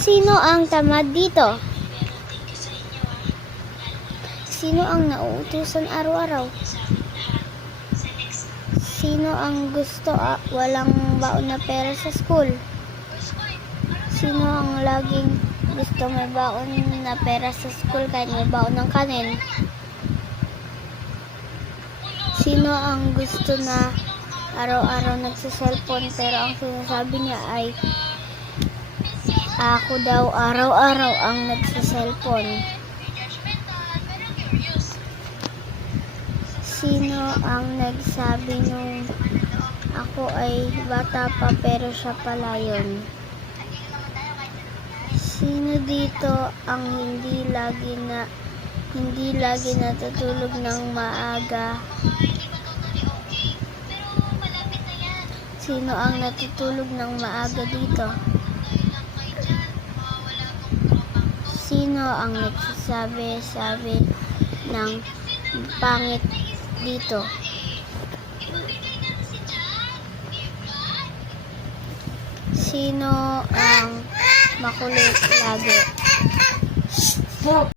Sino ang tamad dito? Sino ang nauutusan araw-araw? Sino ang gusto walang baon na pera sa school? Sino ang laging gusto may baon na pera sa school kahit may baon ng kanin? Sino ang gusto na araw-araw nagsa-cellphone pero ang sinasabi niya ay ako daw araw-araw ang nagsa-cellphone? Sino ang nagsabi nung ako ay bata pa pero siya pala yun? Sino dito ang hindi lagi natutulog ng maaga? Sino ang natutulog ng maaga dito? Sino ang nagsasabi ng pangit dito? Sino ang makulit lagi?